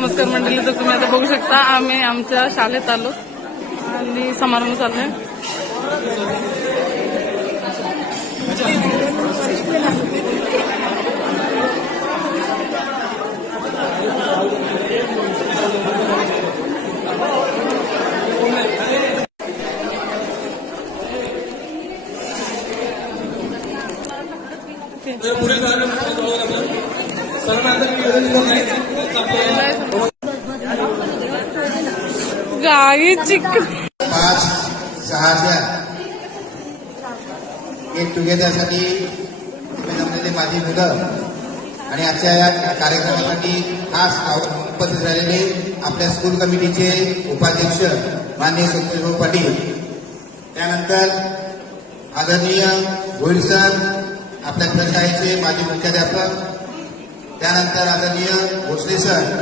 नमस्कार मंडळी, तर तुम्ही आता बघू शकता आम्ही आमच्या शाळेत आलो आणि समारंभ चालू आहे. गाई चिकन 5-6 गेट टुगेदरसाठी जमलेले माझी मुलं आणि आजच्या या कार्यक्रमासाठी खास उपस्थित झालेले आपल्या स्कूल कमिटीचे उपाध्यक्ष माननीय संतोषभाऊ पाटील, त्यानंतर आदरणीय भोईर सर, आपल्या प्रशाळेचे माजी मुख्याध्यापक, त्यानंतर आदरणीय भोसले सर.